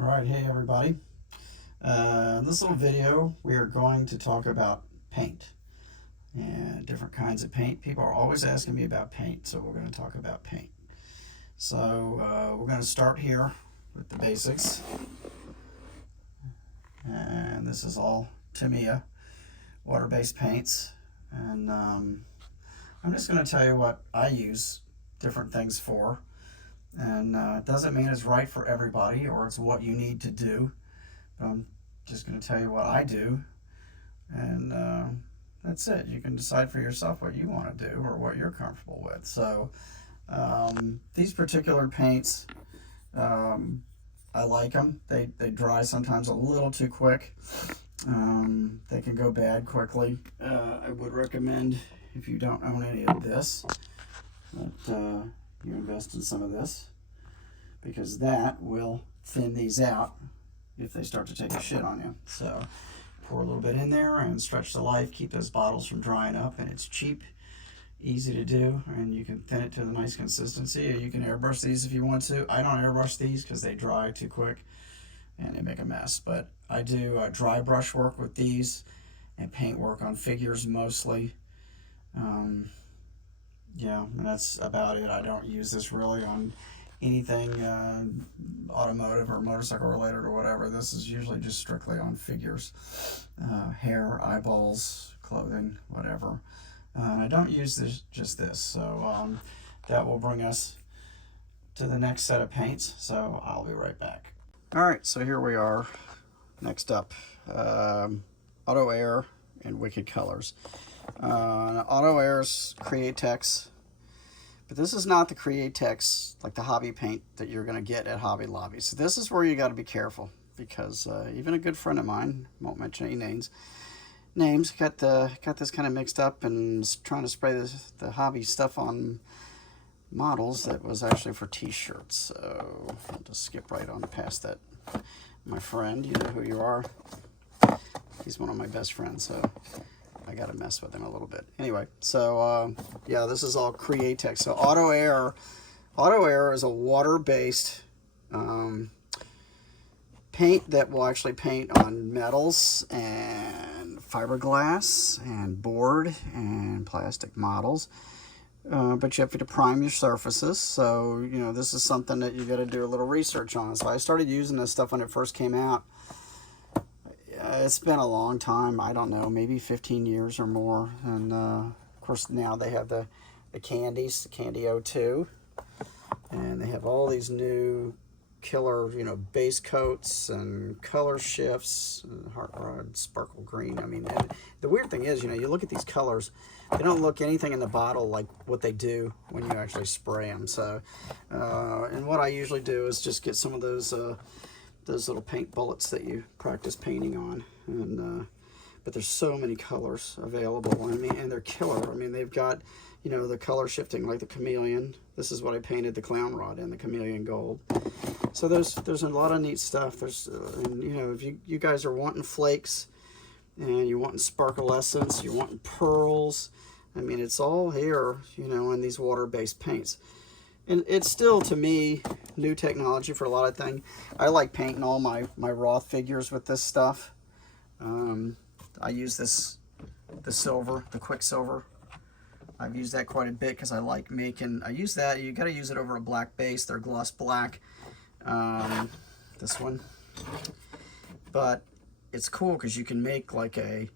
All right, hey everybody. In this little video, we are going to talk about paint and different kinds of paint. People are always asking me about paint, so we're going to talk about paint. So we're going to start here with the basics. And this is all Tamiya water-based paints. And I'm just going to tell you what I use different things for. And it doesn't mean it's right for everybody or it's what you need to do. But I'm just going to tell you what I do. And that's it. You can decide for yourself what you want to do or what you're comfortable with. So these particular paints, I like them. They dry sometimes a little too quick. They can go bad quickly. I would recommend, if you don't own any of this, that you invest in some of this, because that will thin these out if they start to take a shit on you. So pour a little bit in there and stretch the life, keep those bottles from drying up, and it's cheap, easy to do, and you can thin it to a nice consistency. Or you can airbrush these if you want to. I don't airbrush these because they dry too quick and they make a mess, but I do dry brush work with these and paint work on figures mostly. Yeah, and that's about it. I don't use this really on anything automotive or motorcycle related or whatever. This is usually just strictly on figures, hair, eyeballs, clothing, whatever. And I don't use just this. So that will bring us to the next set of paints. So I'll be right back. All right, so here we are. Next up, Auto Air and Wicked Colors. Auto Air's Createx, but this is not the Createx like the hobby paint that you're going to get at Hobby Lobby. So this is where you got to be careful, because even a good friend of mine, won't mention any names, got this kind of mixed up and was trying to spray the hobby stuff on models that was actually for t-shirts. So I'll just skip right on past that. My friend, you know who you are. He's one of my best friends, so I gotta mess with him a little bit. Anyway, so yeah, this is all Createx. So Auto Air is a water-based paint that will actually paint on metals and fiberglass and board and plastic models. But you have to prime your surfaces. So, you know, this is something that you got to do a little research on. So I started using this stuff when it first came out. It's been a long time. I don't know, maybe 15 years or more. And, of course, now they have the candies, the Candy O2. And they have all these new killer, you know, base coats and color shifts, and Heart Rod, Sparkle Green. I mean, the weird thing is, you know, you look at these colors, they don't look anything in the bottle like what they do when you actually spray them. So, and what I usually do is just get some of those little paint bullets that you practice painting on, and but there's so many colors available. I mean, and they're killer. I mean, they've got, you know, the color shifting like the Chameleon. This is what I painted the Clown Rod in, the Chameleon Gold. So there's a lot of neat stuff. There's and, you know, if you guys are wanting flakes and you're wanting sparklescence, you're wanting pearls, I mean, it's all here, you know, in these water-based paints. And it's still, to me, new technology for a lot of things. I like painting all my raw figures with this stuff. I use the silver, the Quicksilver. I've used that quite a bit because I like making, I use that, you got to use it over a black base. They're gloss black, this one. But it's cool because you can make like a,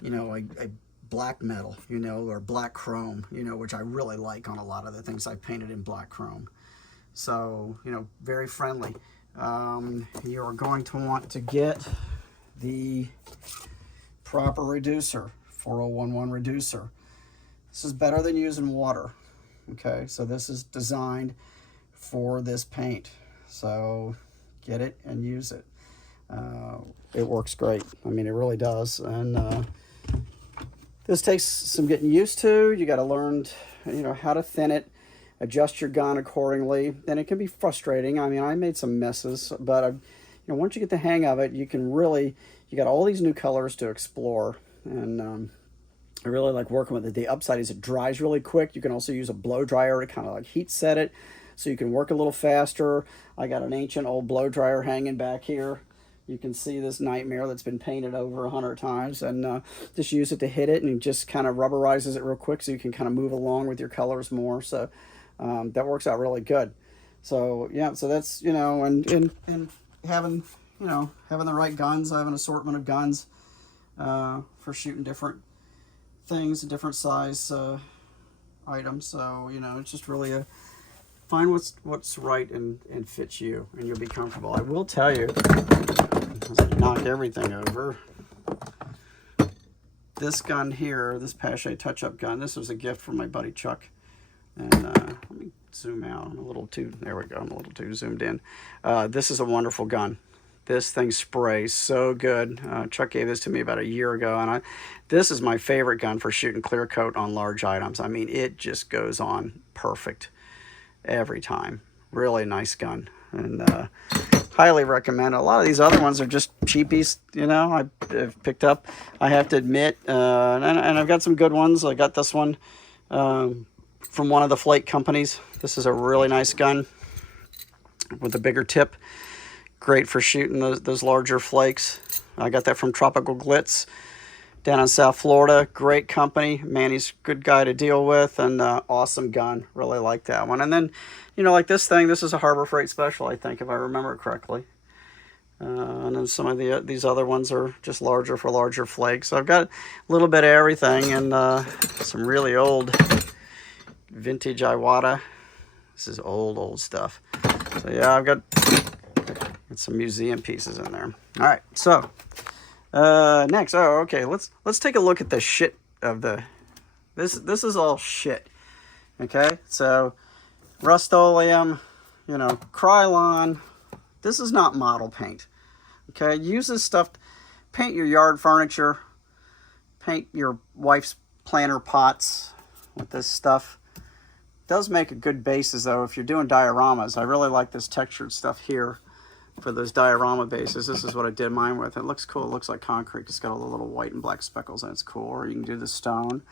you know, a black metal, you know, or black chrome, you know, which I really like on a lot of the things I painted in black chrome. So, you know, very friendly. You're going to want to get the proper reducer, 4011 reducer. This is better than using water. Okay, so this is designed for this paint. So get it and use it. It works great. I mean, it really does. And this takes some getting used to. You got to learn, you know, how to thin it, adjust your gun accordingly. And it can be frustrating. I mean, I made some messes, but you know, once you get the hang of it, you can really, you got all these new colors to explore. And I really like working with it. The upside is it dries really quick. You can also use a blow dryer to kind of like heat set it. so you can work a little faster. I got an ancient old blow dryer hanging back here. You can see this nightmare that's been painted over 100 times, and just use it to hit it, and it just kind of rubberizes it real quick so you can kind of move along with your colors more. So that works out really good. So yeah, so that's, you know, and having, you know, having the right guns. I have an assortment of guns for shooting different things, different size items. So, you know, it's just really a find what's right and fits you, and you'll be comfortable. I will tell you, knock everything over. This gun here, this Pache touch-up gun, this was a gift from my buddy Chuck. And let me zoom out. I'm a little too, there we go, I'm a little too zoomed in. This is a wonderful gun. This thing sprays so good. Chuck gave this to me about a year ago, and this is my favorite gun for shooting clear coat on large items. I mean, it just goes on perfect every time. Really nice gun, and highly recommend. A lot of these other ones are just cheapies, you know, I've picked up. I have to admit, and I've got some good ones. I got this one from one of the flake companies. This is a really nice gun with a bigger tip. Great for shooting those larger flakes. I got that from Tropical Glitz down in South Florida. Great company. Manny's a good guy to deal with, and awesome gun. Really like that one. And then, you know, like this thing, this is a Harbor Freight Special, I think, if I remember it correctly. And then some of these other ones are just larger for larger flakes. So I've got a little bit of everything, and some really old vintage Iwata. This is old stuff. So yeah, I've got some museum pieces in there. All right, so next, okay, let's take a look at the shit of the this is all shit. Okay, so Rust-Oleum, you know, Krylon. This is not model paint. Okay, use this stuff to paint your yard furniture, paint your wife's planter pots with this stuff. It does make a good basis though if you're doing dioramas. I really like this textured stuff here for those diorama bases. This is what I did mine with. It looks cool. It looks like concrete. It's got all the little white and black speckles, and it's cool. Or you can do the stone.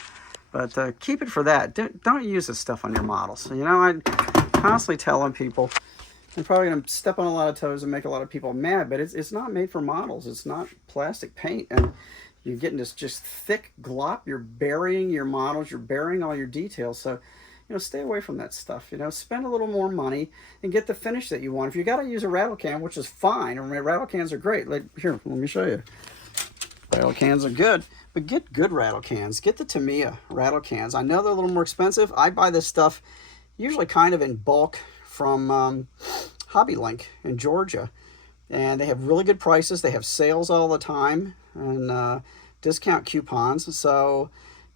But keep it for that. Don't use this stuff on your models. You know, I'm constantly telling people, I'm probably going to step on a lot of toes and make a lot of people mad, but it's not made for models. It's not plastic paint. And you're getting this just thick glop. You're burying your models. You're burying all your details. So, you know, stay away from that stuff. You know, spend a little more money and get the finish that you want. If you got to use a rattle can, which is fine, I mean, rattle cans are great. Like, here, let me show you. Rattle cans are good, but get good rattle cans. Get the Tamiya rattle cans. I know they're a little more expensive. I buy this stuff usually kind of in bulk from Hobby Link in Georgia, and they have really good prices. They have sales all the time and discount coupons. So,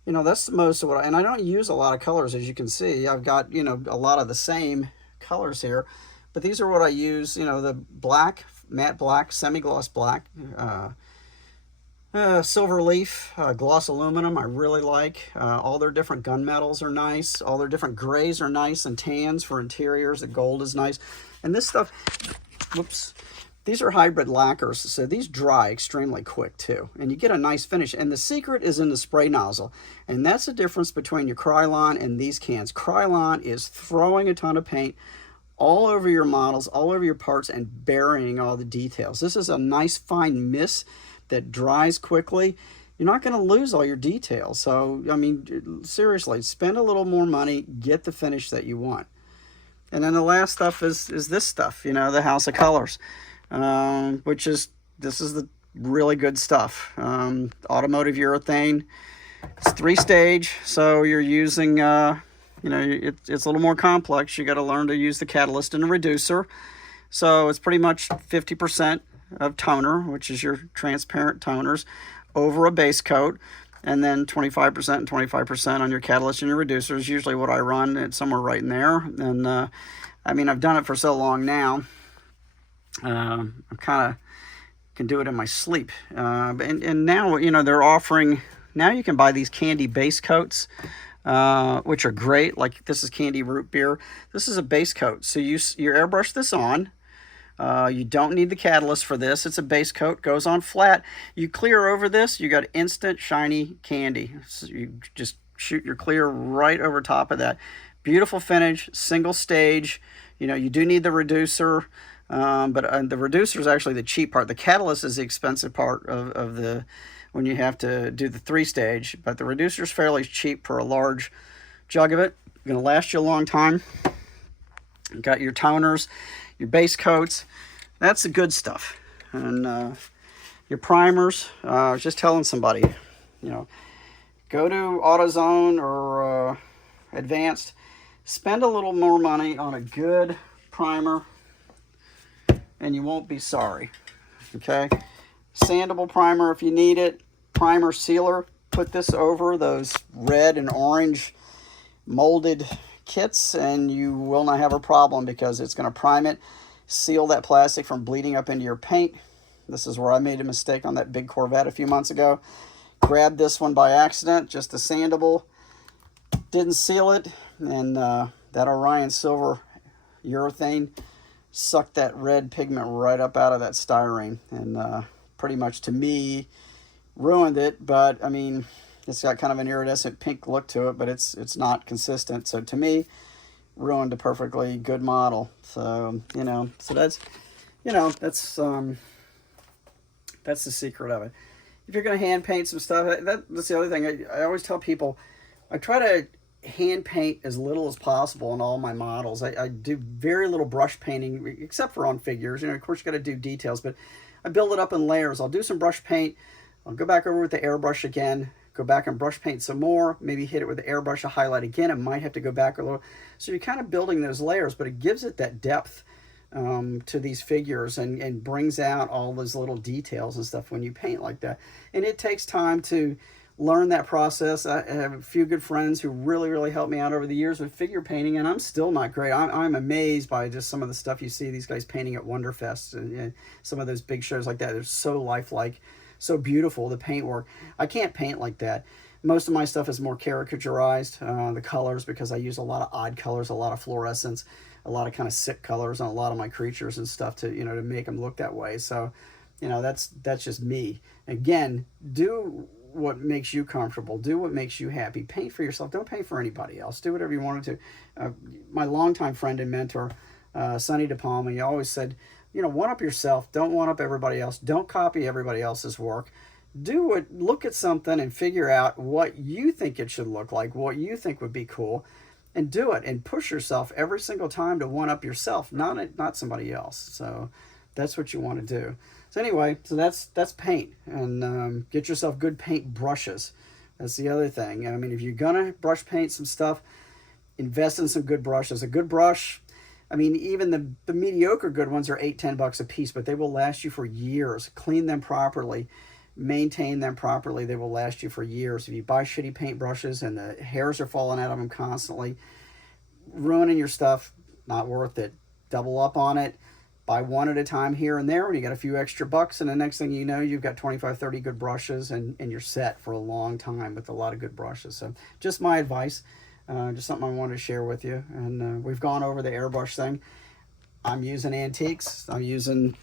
you know, that's most of what and I don't use a lot of colors, as you can see. I've got, you know, a lot of the same colors here, but these are what I use. You know, the black, matte black, semi-gloss black, silver leaf, gloss aluminum I really like. All their different gunmetals are nice. All their different grays are nice, and tans for interiors. The gold is nice. And this stuff, whoops, these are hybrid lacquers, so these dry extremely quick too, and you get a nice finish. And the secret is in the spray nozzle, and that's the difference between your Krylon and these cans. Krylon is throwing a ton of paint all over your models, all over your parts, and burying all the details. This is a nice fine mist that dries quickly. You're not going to lose all your details. So, I mean, seriously, spend a little more money, get the finish that you want. And then the last stuff is this stuff, you know, the House of Colors. This is the really good stuff. Automotive urethane. It's 3-stage, so you're using, you know, it's a little more complex. You got to learn to use the catalyst and the reducer. So it's pretty much 50% of toner, which is your transparent toners, over a base coat, and then 25% and 25% on your catalyst and your reducer is usually what I run. It's somewhere right in there. And I mean, I've done it for so long now. I kind of can do it in my sleep. And now, you know, they're offering, now you can buy these candy base coats, which are great. Like this is candy root beer. This is a base coat. So you airbrush this on. You don't need the catalyst for this. It's a base coat, goes on flat. You clear over this, you got instant shiny candy. So you just shoot your clear right over top of that. Beautiful finish, single stage. You know, you do need the reducer, but the reducer is actually the cheap part. The catalyst is the expensive part of the, when you have to do the 3-stage, but the reducer is fairly cheap for a large jug of it. Going to last you a long time. You got your toners, your base coats. That's the good stuff. And your primers. I was just telling somebody, you know, go to AutoZone or Advanced. Spend a little more money on a good primer, and you won't be sorry. Okay, sandable primer if you need it. Primer sealer. Put this over those red and orange molded kits, and you will not have a problem because it's going to prime it, seal that plastic from bleeding up into your paint. This is where I made a mistake on that big Corvette a few months ago. Grabbed this one by accident, just a sandable. Didn't seal it, and that Orion Silver urethane sucked that red pigment right up out of that styrene, and pretty much, to me, ruined it. But I mean, it's got kind of an iridescent pink look to it, but it's not consistent. So to me, ruined a perfectly good model. So you know, so that's, you know, that's the secret of it. If you're going to hand paint some stuff, that's the other thing. I always tell people, I try to hand paint as little as possible on all my models. I do very little brush painting, except for on figures. You know, of course, you got to do details, but I build it up in layers. I'll do some brush paint. I'll go back over with the airbrush again, go back and brush paint some more, maybe hit it with the airbrush to highlight again. I might have to go back a little. So you're kind of building those layers, but it gives it that depth to these figures, and brings out all those little details and stuff when you paint like that. And it takes time to learn that process. I have a few good friends who really helped me out over the years with figure painting, and I'm still not great. I'm amazed by just some of the stuff you see these guys painting at Wonderfest and some of those big shows like that. They're so lifelike, so beautiful, the paintwork. I can't paint like that. Most of my stuff is more caricaturized, the colors, because I use a lot of odd colors, a lot of fluorescence, a lot of kind of sick colors on a lot of my creatures and stuff to, you know, to make them look that way. So, you know, that's just me. Again, do what makes you comfortable. Do what makes you happy. Paint for yourself. Don't paint for anybody else. Do whatever you wanted to. My longtime friend and mentor, Sonny DePalma, he always said, you know, one up yourself. Don't one up everybody else. Don't copy everybody else's work. Look at something and figure out what you think it should look like, what you think would be cool, and do it, and push yourself every single time to one up yourself, not somebody else. So that's what you want to do. So anyway, so that's paint, and get yourself good paint brushes. That's the other thing. I mean, if you're gonna brush paint some stuff, invest in some good brushes. A good brush, I mean, even the mediocre good ones are $8-10 a piece, but they will last you for years. Clean them properly, maintain them properly, they will last you for years. If you buy shitty paint brushes and the hairs are falling out of them constantly, ruining your stuff, not worth it. Double up on it. Buy one at a time here and there when you got a few extra bucks, and the next thing you know, you've got 25-30 good brushes, and you're set for a long time with a lot of good brushes. So just my advice, just something I wanted to share with you. And we've gone over the airbrush thing. I'm using antiques. I'm using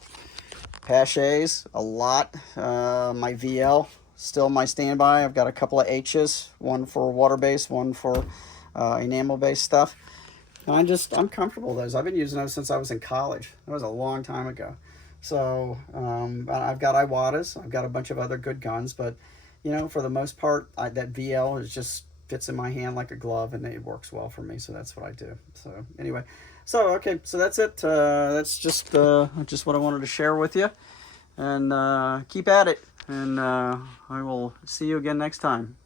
Pachets a lot. My VL, still my standby. I've got a couple of H's, one for water-based, one for enamel-based stuff. I'm comfortable with those. I've been using those since I was in college. That was a long time ago. So I've got Iwatas. I've got a bunch of other good guns, but you know, for the most part, that VL fits in my hand like a glove, and it works well for me. So that's what I do. So anyway, okay, so that's it. That's just what I wanted to share with you, and keep at it. And I will see you again next time.